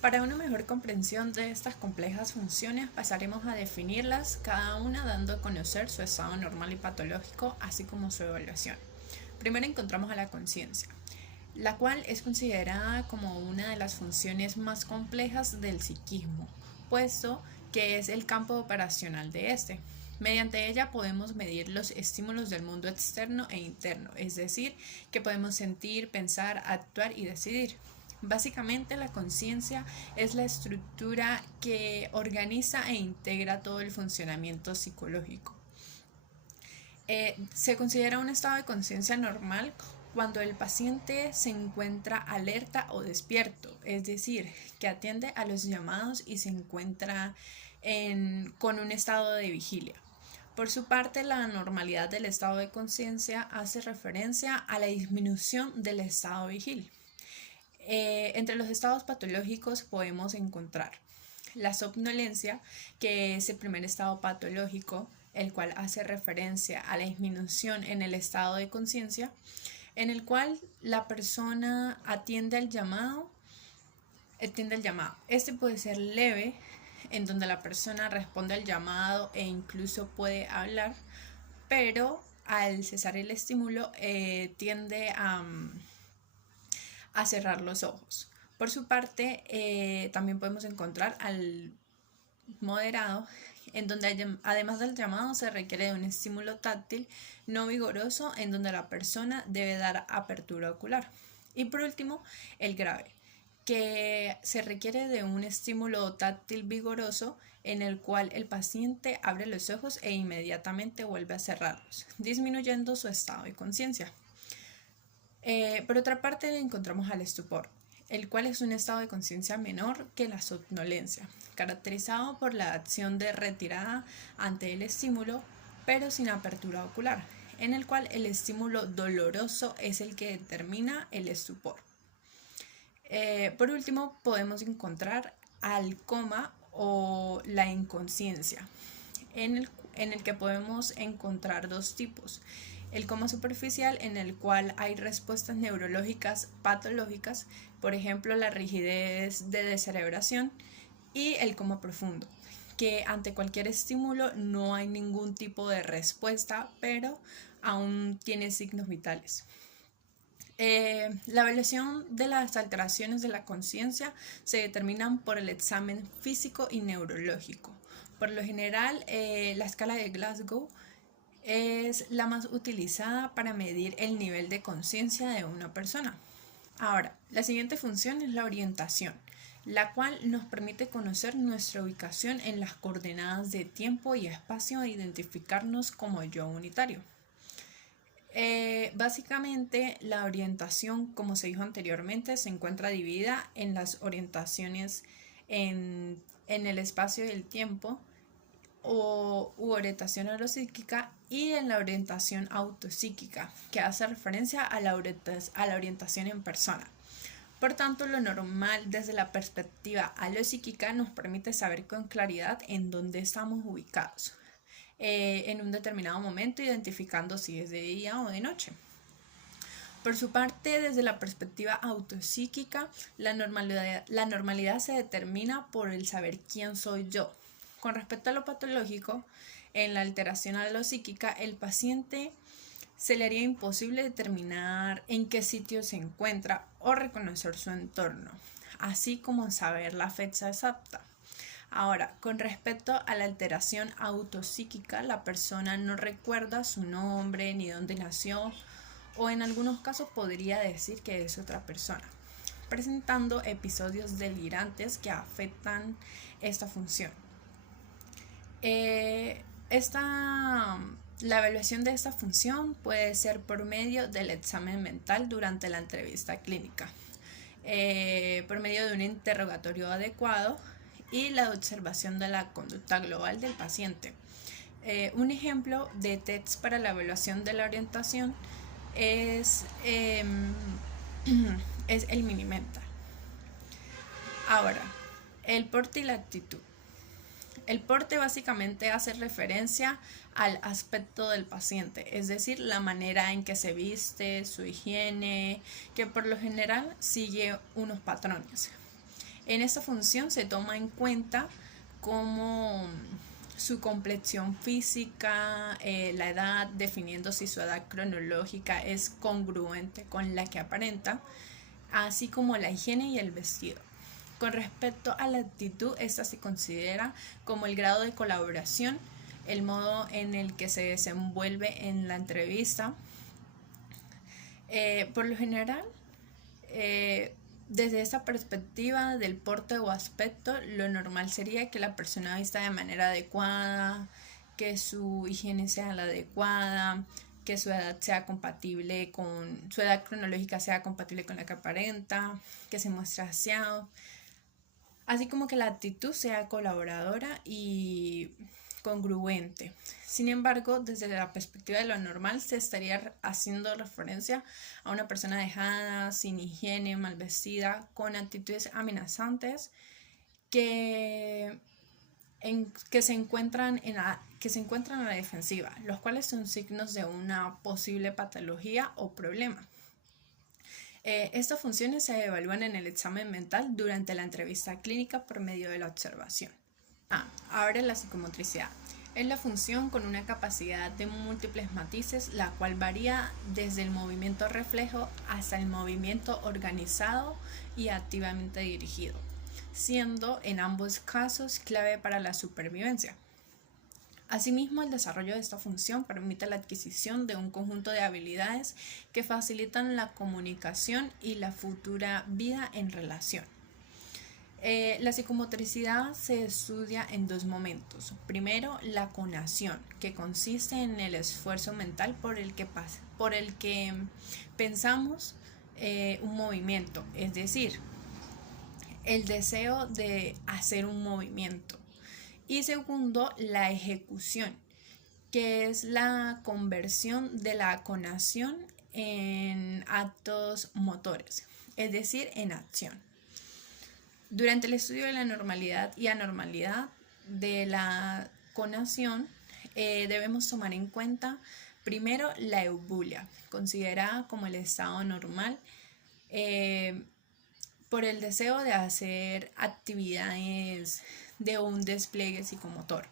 Para una mejor comprensión de estas complejas funciones, pasaremos a definirlas, cada una dando a conocer su estado normal y patológico, así como su evaluación. Primero encontramos a la conciencia, la cual es considerada como una de las funciones más complejas del psiquismo, puesto que es el campo operacional de este. Mediante ella podemos medir los estímulos del mundo externo e interno, es decir, que podemos sentir, pensar, actuar y decidir. Básicamente, la conciencia es la estructura que organiza e integra todo el funcionamiento psicológico. Se considera un estado de conciencia normal cuando el paciente se encuentra alerta o despierto, es decir, que atiende a los llamados y se encuentra con un estado de vigilia. Por su parte, la normalidad del estado de conciencia hace referencia a la disminución del estado vigil. Entre los estados patológicos podemos encontrar la somnolencia, que es el primer estado patológico, el cual hace referencia a la disminución en el estado de conciencia, en el cual la persona atiende al llamado. Este puede ser leve, en donde la persona responde al llamado e incluso puede hablar, pero al cesar el estímulo tiende a cerrar los ojos. Por su parte, también podemos encontrar al moderado, en donde además del llamado se requiere de un estímulo táctil no vigoroso, en donde la persona debe dar apertura ocular. Y por último, el grave, que se requiere de un estímulo táctil vigoroso, en el cual el paciente abre los ojos e inmediatamente vuelve a cerrarlos, disminuyendo su estado de conciencia. Por otra parte, encontramos al estupor, el cual es un estado de conciencia menor que la somnolencia, caracterizado por la acción de retirada ante el estímulo, pero sin apertura ocular, en el cual el estímulo doloroso es el que determina el estupor. Por último, podemos encontrar al coma o la inconsciencia, en el que podemos encontrar dos tipos. El coma superficial, en el cual hay respuestas neurológicas patológicas, por ejemplo la rigidez de descerebración, y el coma profundo, que ante cualquier estímulo no hay ningún tipo de respuesta, pero aún tiene signos vitales. La evaluación de las alteraciones de la conciencia se determinan por el examen físico y neurológico. Por lo general, la escala de Glasgow es la más utilizada para medir el nivel de conciencia de una persona. Ahora, la siguiente función es la orientación, la cual nos permite conocer nuestra ubicación en las coordenadas de tiempo y espacio e identificarnos como yo unitario. Básicamente, la orientación, como se dijo anteriormente, se encuentra dividida en las orientaciones en el espacio y el tiempo, u orientación neuropsíquica, y en la orientación autopsíquica, que hace referencia a la orientación en persona. Por tanto, lo normal desde la perspectiva alopsíquica nos permite saber con claridad en dónde estamos ubicados en un determinado momento, identificando si es de día o de noche. Por su parte, desde la perspectiva autopsíquica, la normalidad se determina por el saber quién soy yo. Con respecto a lo patológico, en la alteración alopsíquica, el paciente se le haría imposible determinar en qué sitio se encuentra o reconocer su entorno, así como saber la fecha exacta. Ahora, con respecto a la alteración autopsíquica, la persona no recuerda su nombre ni dónde nació, o en algunos casos podría decir que es otra persona, presentando episodios delirantes que afectan esta función. La evaluación de esta función puede ser por medio del examen mental durante la entrevista clínica, por medio de un interrogatorio adecuado y la observación de la conducta global del paciente. Un ejemplo de test para la evaluación de la orientación es el mini mental. Ahora, el porte y la actitud. El porte básicamente hace referencia al aspecto del paciente, es decir, la manera en que se viste, su higiene, que por lo general sigue unos patrones. En esta función se toma en cuenta como su complexión física, la edad, definiendo si su edad cronológica es congruente con la que aparenta, así como la higiene y el vestido. Con respecto a la actitud, esta se considera como el grado de colaboración, el modo en el que se desenvuelve en la entrevista. Por lo general, desde esa perspectiva del porte o aspecto, lo normal sería que la persona vista de manera adecuada, que su higiene sea la adecuada, que su edad sea compatible con su edad cronológica, sea compatible con la que aparenta, que se muestre aseado, así como que la actitud sea colaboradora y congruente. Sin embargo, desde la perspectiva de lo normal, se estaría haciendo referencia a una persona dejada, sin higiene, mal vestida, con actitudes amenazantes que se encuentran a la defensiva, los cuales son signos de una posible patología o problema. Estas funciones se evalúan en el examen mental durante la entrevista clínica por medio de la observación. Ahora la psicomotricidad. Es la función con una capacidad de múltiples matices, la cual varía desde el movimiento reflejo hasta el movimiento organizado y activamente dirigido, siendo en ambos casos clave para la supervivencia. Asimismo, el desarrollo de esta función permite la adquisición de un conjunto de habilidades que facilitan la comunicación y la futura vida en relación. La psicomotricidad se estudia en dos momentos. Primero, la conación, que consiste en el esfuerzo mental por el que pensamos un movimiento, es decir, el deseo de hacer un movimiento. Y segundo, la ejecución, que es la conversión de la conación en actos motores, es decir, en acción. Durante el estudio de la normalidad y anormalidad de la conación, debemos tomar en cuenta primero la eubulia, considerada como el estado normal por el deseo de hacer actividades de un despliegue psicomotor.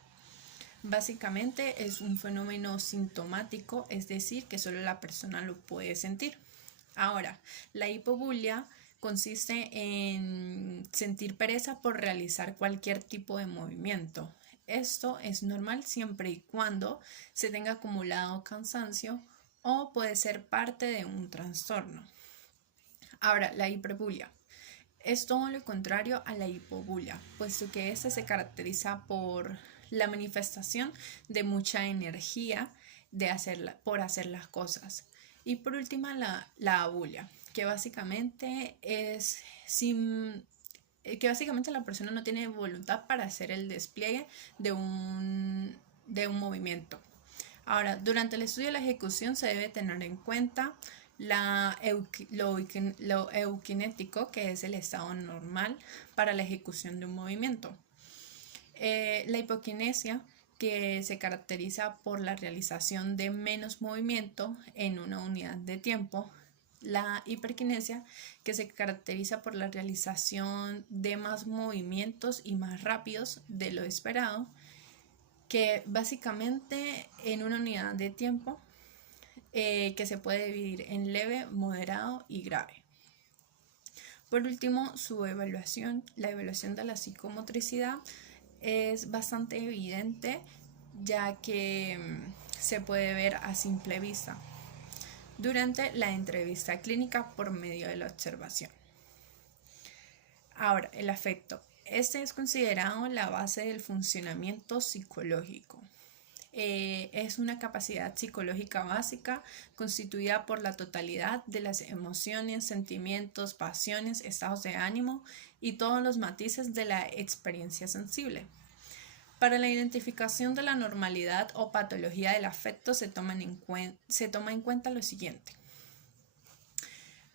Básicamente es un fenómeno sintomático, es decir, que solo la persona lo puede sentir. Ahora, la hipobulia consiste en sentir pereza por realizar cualquier tipo de movimiento. Esto es normal siempre y cuando se tenga acumulado cansancio o puede ser parte de un trastorno. Ahora, la hiperbulia. Es todo lo contrario a la hipobulia, puesto que esta se caracteriza por la manifestación de mucha energía por hacer las cosas. Y por último, la abulia, que básicamente la persona no tiene voluntad para hacer el despliegue de un movimiento. Ahora, durante el estudio de la ejecución se debe tener en cuenta lo eukinético, que es el estado normal para la ejecución de un movimiento. La hipoquinesia, que se caracteriza por la realización de menos movimiento en una unidad de tiempo. La hiperquinesia, que se caracteriza por la realización de más movimientos y más rápidos de lo esperado, que básicamente en una unidad de tiempo que se puede dividir en leve, moderado y grave. Por último, la evaluación de la psicomotricidad es bastante evidente, ya que se puede ver a simple vista durante la entrevista clínica por medio de la observación. Ahora, el afecto. Este es considerado la base del funcionamiento psicológico. Es una capacidad psicológica básica constituida por la totalidad de las emociones, sentimientos, pasiones, estados de ánimo y todos los matices de la experiencia sensible. Para la identificación de la normalidad o patología del afecto se toma en cuenta lo siguiente.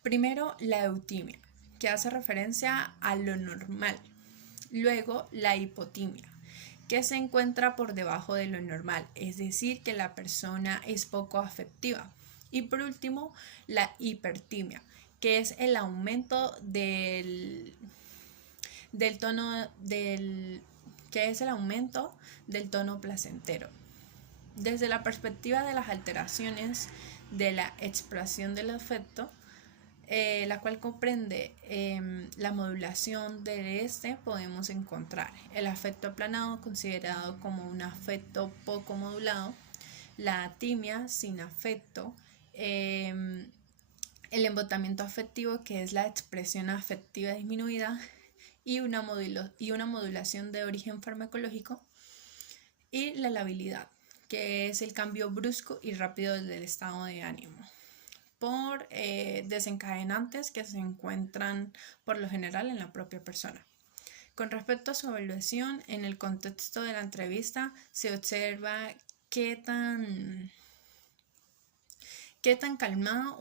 Primero, la eutimia, que hace referencia a lo normal. Luego, la hipotimia, que se encuentra por debajo de lo normal, es decir, que la persona es poco afectiva. Y por último, la hipertimia, que es el aumento del que es el aumento del tono placentero. Desde la perspectiva de las alteraciones de la expresión del afecto, la cual comprende la modulación de este, podemos encontrar el afecto aplanado, considerado como un afecto poco modulado, la atimia sin afecto, el embotamiento afectivo, que es la expresión afectiva disminuida, y una modulación de origen farmacológico, y la labilidad, que es el cambio brusco y rápido del estado de ánimo, por desencadenantes que se encuentran por lo general en la propia persona. Con respecto a su evaluación, en el contexto de la entrevista se observa qué tan calmado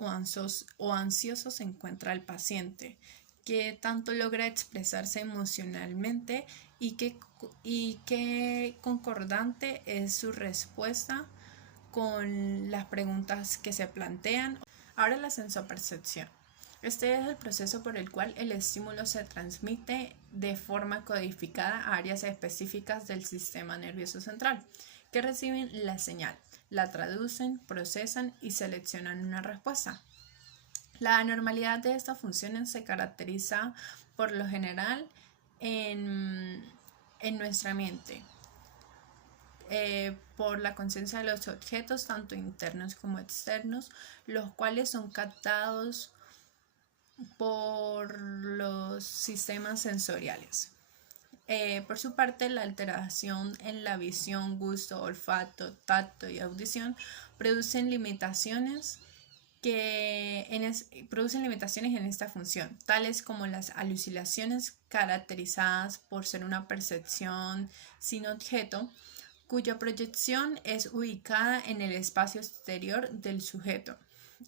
o ansioso se encuentra el paciente, qué tanto logra expresarse emocionalmente y qué concordante es su respuesta con las preguntas que se plantean. Ahora la sensopercepción. Este es el proceso por el cual el estímulo se transmite de forma codificada a áreas específicas del sistema nervioso central, que reciben la señal, la traducen, procesan y seleccionan una respuesta. La anormalidad de estas funciones se caracteriza por lo general en nuestra mente, por la conciencia de los objetos, tanto internos como externos, los cuales son captados por los sistemas sensoriales. Por su parte, la alteración en la visión, gusto, olfato, tacto y audición producen limitaciones en esta función, tales como las alucinaciones, caracterizadas por ser una percepción sin objeto, cuya proyección es ubicada en el espacio exterior del sujeto,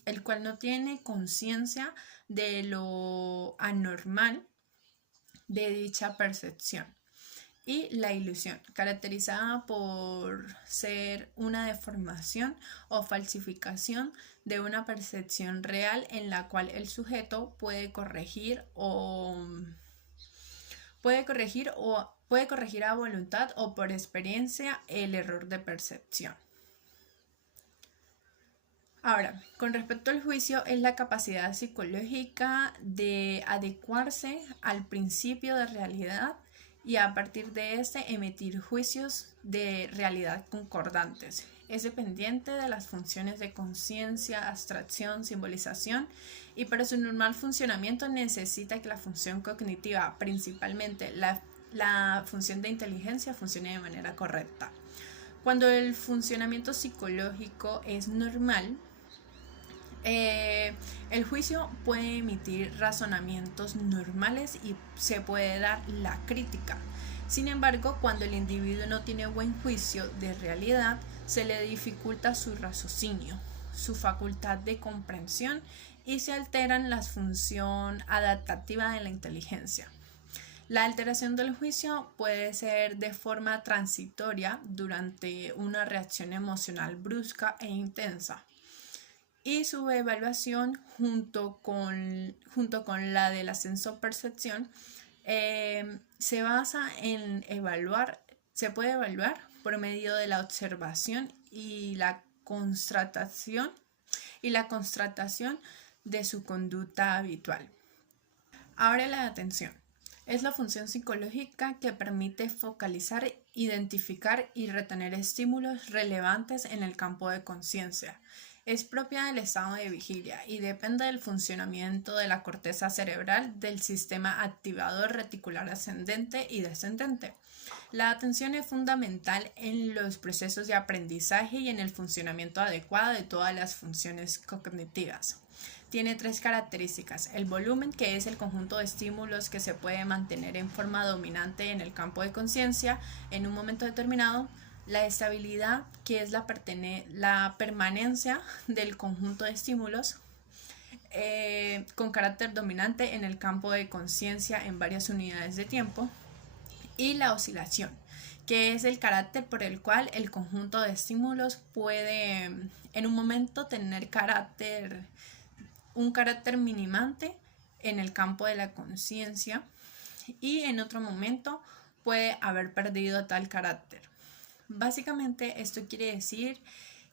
el cual no tiene conciencia de lo anormal de dicha percepción. Y la ilusión, caracterizada por ser una deformación o falsificación de una percepción real, en la cual el sujeto puede corregir a voluntad o por experiencia el error de percepción. Ahora, con respecto al juicio, es la capacidad psicológica de adecuarse al principio de realidad y a partir de este emitir juicios de realidad concordantes. Es dependiente de las funciones de conciencia, abstracción, simbolización, y para su normal funcionamiento necesita que la función cognitiva, principalmente la función de inteligencia, funcione de manera correcta. Cuando el funcionamiento psicológico es normal, el juicio puede emitir razonamientos normales y se puede dar la crítica. Sin embargo, cuando el individuo no tiene buen juicio de realidad, se le dificulta su raciocinio, su facultad de comprensión, y se alteran la función adaptativa de la inteligencia. La alteración del juicio puede ser de forma transitoria durante una reacción emocional brusca e intensa, y su evaluación junto con la de la sensopercepción se basa en se puede evaluar por medio de la observación y la constatación de su conducta habitual. Ahora la atención. Es la función psicológica que permite focalizar, identificar y retener estímulos relevantes en el campo de conciencia. Es propia del estado de vigilia y depende del funcionamiento de la corteza cerebral, del sistema activador reticular ascendente y descendente. La atención es fundamental en los procesos de aprendizaje y en el funcionamiento adecuado de todas las funciones cognitivas. Tiene 3 características: el volumen, que es el conjunto de estímulos que se puede mantener en forma dominante en el campo de conciencia en un momento determinado; la estabilidad, que es la permanencia del conjunto de estímulos con carácter dominante en el campo de conciencia en varias unidades de tiempo; y la oscilación, que es el carácter por el cual el conjunto de estímulos puede en un momento tener un carácter minimante en el campo de la conciencia y en otro momento puede haber perdido tal carácter. Básicamente esto quiere decir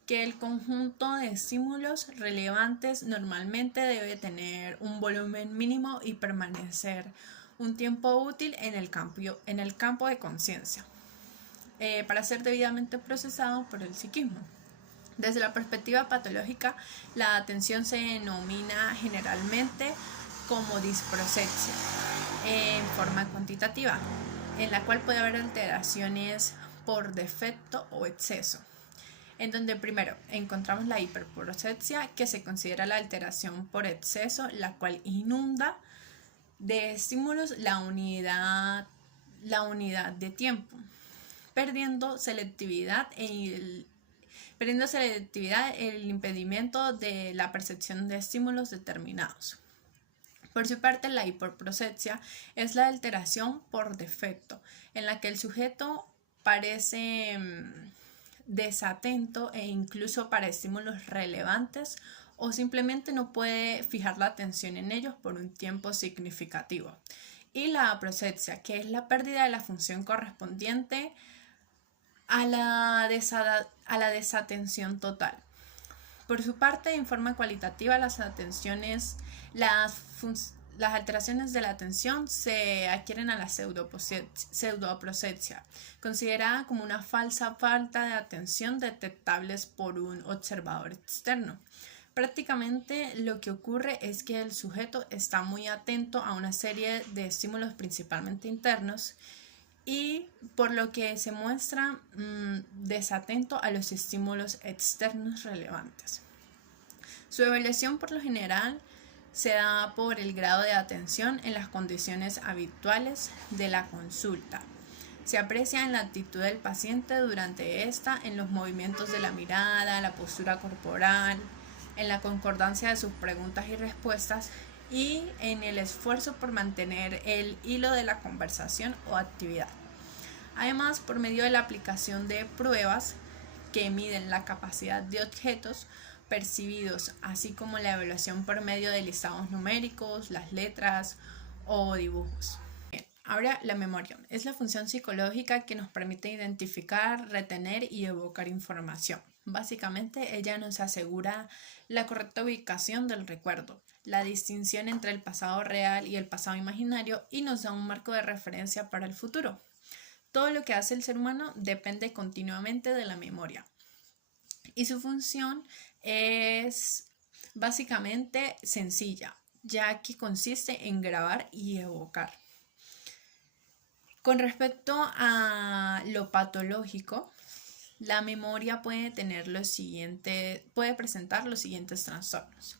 que el conjunto de estímulos relevantes normalmente debe tener un volumen mínimo y permanecer un tiempo útil en el campo de conciencia para ser debidamente procesado por el psiquismo. Desde la perspectiva patológica, la atención se denomina generalmente como disprosexia en forma cuantitativa, en la cual puede haber alteraciones por defecto o exceso, en donde primero encontramos la hiperprosexia, que se considera la alteración por exceso, la cual inunda de estímulos la unidad de tiempo, perdiendo selectividad el impedimento de la percepción de estímulos determinados. Por su parte, la hiperprosexia es la alteración por defecto, en la que el sujeto parece desatento e incluso para estímulos relevantes o simplemente no puede fijar la atención en ellos por un tiempo significativo. Y la aprosexia, que es la pérdida de la función correspondiente a la desatención total. Por su parte, en forma cualitativa, las alteraciones de la atención se adquieren a la pseudoprosexia, considerada como una falsa falta de atención detectables por un observador externo. Prácticamente lo que ocurre es que el sujeto está muy atento a una serie de estímulos principalmente internos y por lo que se muestra desatento a los estímulos externos relevantes. Su evaluación por lo general se da por el grado de atención en las condiciones habituales de la consulta. Se aprecia en la actitud del paciente durante esta, en los movimientos de la mirada, la postura corporal, en la concordancia de sus preguntas y respuestas y en el esfuerzo por mantener el hilo de la conversación o actividad. Además, por medio de la aplicación de pruebas que miden la capacidad de objetos percibidos, así como la evaluación por medio de listados numéricos, las letras o dibujos. Ahora, la memoria es la función psicológica que nos permite identificar, retener y evocar información. Básicamente, ella nos asegura la correcta ubicación del recuerdo, la distinción entre el pasado real y el pasado imaginario y nos da un marco de referencia para el futuro. Todo lo que hace el ser humano depende continuamente de la memoria y su función es básicamente sencilla, ya que consiste en grabar y evocar. Con respecto a lo patológico, la memoria puede presentar los siguientes trastornos.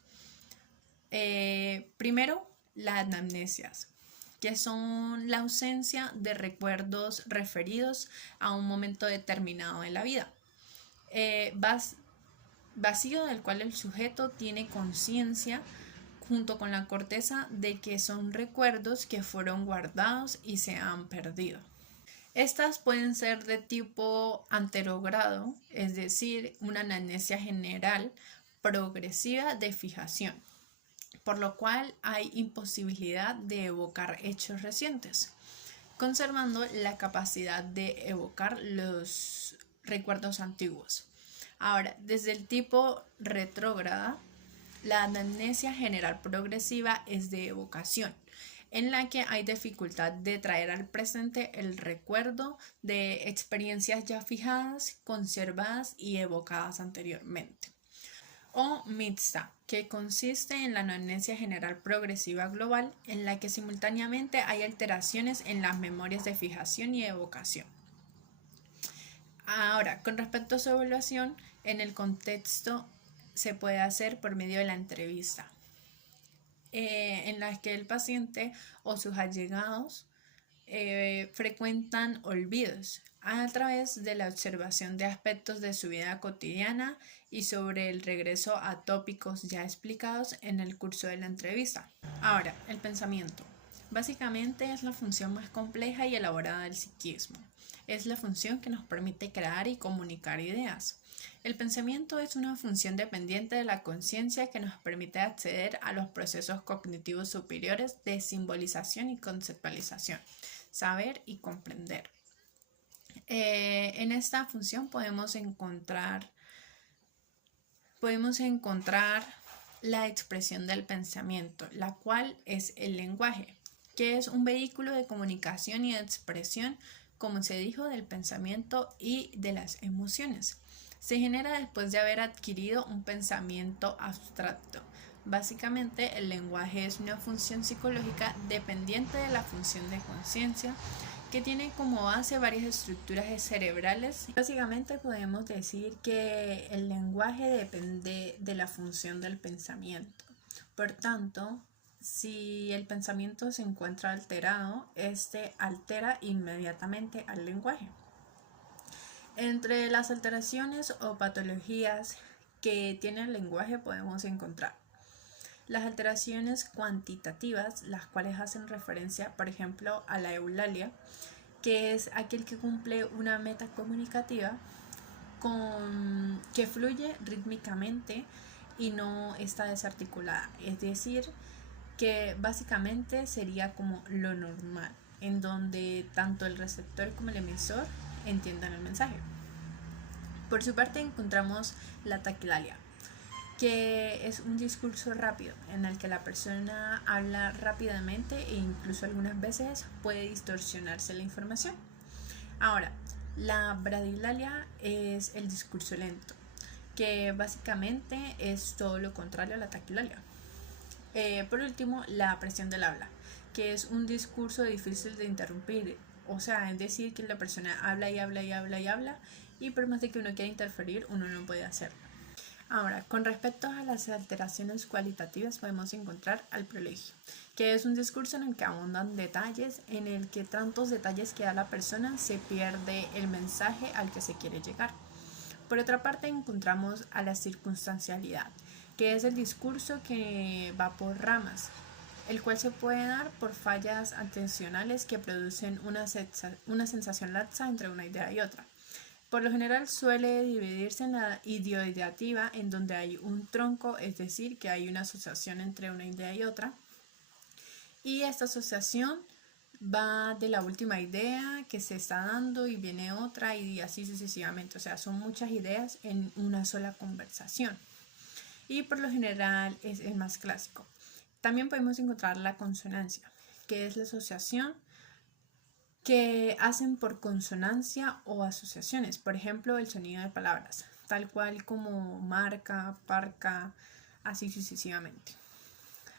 Primero, las anamnesias, que son la ausencia de recuerdos referidos a un momento determinado de la vida. Vacío del cual el sujeto tiene conciencia junto con la corteza de que son recuerdos que fueron guardados y se han perdido. Estas pueden ser de tipo anterogrado, es decir, una anamnesia general progresiva de fijación, por lo cual hay imposibilidad de evocar hechos recientes, conservando la capacidad de evocar los recuerdos antiguos. Ahora, desde el tipo retrógrada, la anamnesia general progresiva es de evocación, en la que hay dificultad de traer al presente el recuerdo de experiencias ya fijadas, conservadas y evocadas anteriormente. O mixta, que consiste en la anamnesia general progresiva global, en la que simultáneamente hay alteraciones en las memorias de fijación y evocación. Ahora, con respecto a su evaluación, en el contexto se puede hacer por medio de la entrevista, en la que el paciente o sus allegados frecuentan olvidos a través de la observación de aspectos de su vida cotidiana y sobre el regreso a tópicos ya explicados en el curso de la entrevista. Ahora, el pensamiento. Básicamente es la función más compleja y elaborada del psiquismo. Es la función que nos permite crear y comunicar ideas. El pensamiento es una función dependiente de la conciencia que nos permite acceder a los procesos cognitivos superiores de simbolización y conceptualización, saber y comprender. En esta función podemos encontrar la expresión del pensamiento, la cual es el lenguaje, que es un vehículo de comunicación y de expresión, como se dijo, del pensamiento y de las emociones. Se genera después de haber adquirido un pensamiento abstracto. Básicamente, el lenguaje es una función psicológica dependiente de la función de conciencia, que tiene como base varias estructuras cerebrales. Básicamente podemos decir que el lenguaje depende de la función del pensamiento. Por tanto, si el pensamiento se encuentra alterado, este altera inmediatamente al lenguaje. Entre las alteraciones o patologías que tiene el lenguaje podemos encontrar las alteraciones cuantitativas, las cuales hacen referencia, por ejemplo, a la eulalia, que es aquel que cumple una meta comunicativa que fluye rítmicamente y no está desarticulada. Es decir, que básicamente sería como lo normal, en donde tanto el receptor como el emisor entiendan el mensaje. Por su parte encontramos la taquilalia, que es un discurso rápido en el que la persona habla rápidamente e incluso algunas veces puede distorsionarse la información. Ahora, la bradilalia es el discurso lento, que básicamente es todo lo contrario a la taquilalia. Por último, la presión del habla, que es un discurso difícil de interrumpir, o sea, es decir, que la persona habla y habla y habla y habla, y por más de que uno quiera interferir, uno no puede hacerlo. Ahora, con respecto a las alteraciones cualitativas, podemos encontrar al prolegio, que es un discurso en el que abundan detalles, en el que tantos detalles que da la persona se pierde el mensaje al que se quiere llegar. Por otra parte, encontramos a la circunstancialidad, que es el discurso que va por ramas, el cual se puede dar por fallas atencionales que producen una sensación laxa entre una idea y otra. Por lo general suele dividirse en la ideoideativa, en donde hay un tronco, es decir, que hay una asociación entre una idea y otra. Y esta asociación va de la última idea que se está dando y viene otra y así sucesivamente. O sea, son muchas ideas en una sola conversación. Y por lo general es el más clásico. También podemos encontrar la consonancia, que es la asociación que hacen por consonancia o asociaciones, por ejemplo, el sonido de palabras, tal cual como marca, parca, así sucesivamente.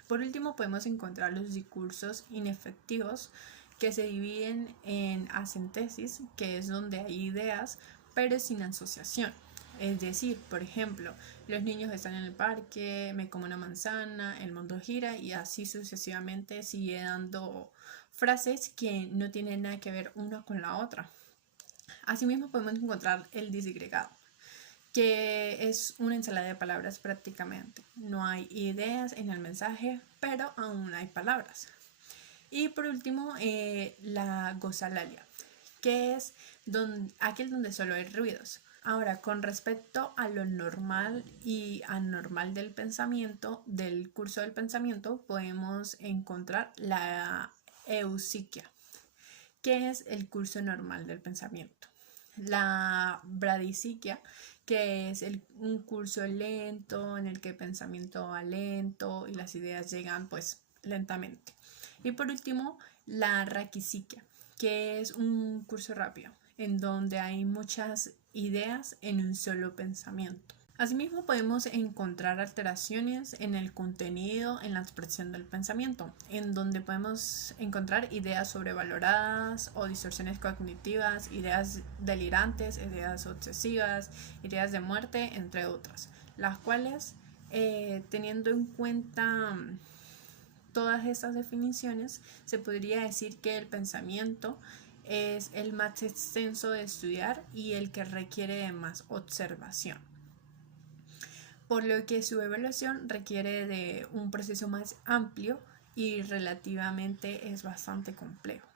Por último, podemos encontrar los discursos inefectivos, que se dividen en acentesis, que es donde hay ideas, pero sin asociación. Es decir, por ejemplo, los niños están en el parque, me como una manzana, el mundo gira y así sucesivamente sigue dando frases que no tienen nada que ver una con la otra. Asimismo podemos encontrar el disgregado, que es una ensalada de palabras prácticamente. No hay ideas en el mensaje, pero aún hay palabras. Y por último, la gozalalia, que es aquel donde solo hay ruidos. Ahora, con respecto a lo normal y anormal del pensamiento, del curso del pensamiento, podemos encontrar la eusiquia, que es el curso normal del pensamiento. La bradisiquia, que es un curso lento en el que el pensamiento va lento y las ideas llegan pues lentamente. Y por último, la raquisiquia, que es un curso rápido en donde hay muchas ideas en un solo pensamiento. Asimismo, podemos encontrar alteraciones en el contenido, en la expresión del pensamiento, en donde podemos encontrar ideas sobrevaloradas o distorsiones cognitivas, ideas delirantes, ideas obsesivas, ideas de muerte, entre otras, las cuales, teniendo en cuenta todas estas definiciones, se podría decir que el pensamiento es el más extenso de estudiar y el que requiere de más observación, por lo que su evaluación requiere de un proceso más amplio y relativamente es bastante complejo.